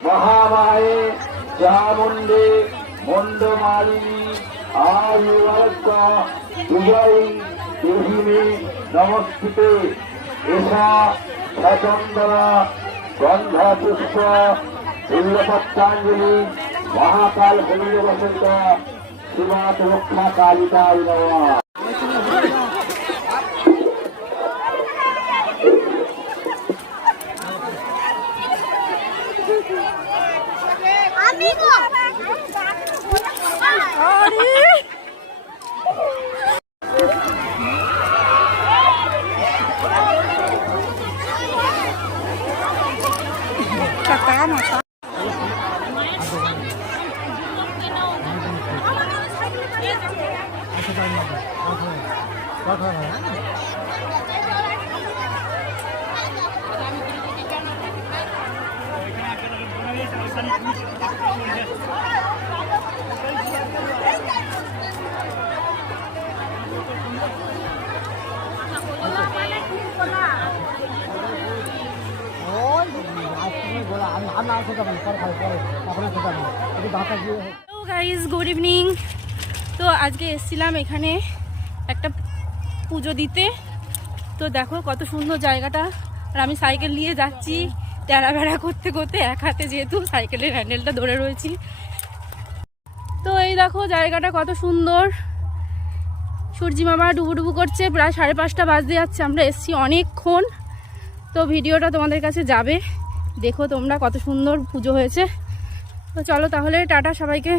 महामाये चामुंडे मुंडमालिनी आयुर्क विजयी देवी में नमस्ते। ऐसा स्वतंत्रा गंधा पुष्प बिल्वपत्रांजलि महाकाल भूमि वसंत शिवात रक्षा कालिका नमः। Guys good evening. তো আজকে এসেছিলাম এখানে একটা পুজো দিতে। তো দেখো কত সুন্দর জায়গাটা, আর আমি সাইকেল নিয়ে যাচ্ছি তেড়া বেড়া করতে করতে, এক হাতে যেহেতু সাইকেলের হ্যান্ডেলটা ধরে রয়েছি। তো এই দেখো জায়গাটা কত সুন্দর, সূর্যি মামা ডুবুডুবু করছে, প্রায় 5:30 বাজতে যাচ্ছে, আমরা এসছি অনেকক্ষণ। তো ভিডিওটা তোমাদের কাছে যাবে, দেখো তোমরা কত সুন্দর পুজো হয়েছে। তো চলো তাহলে টাটা সবাইকে।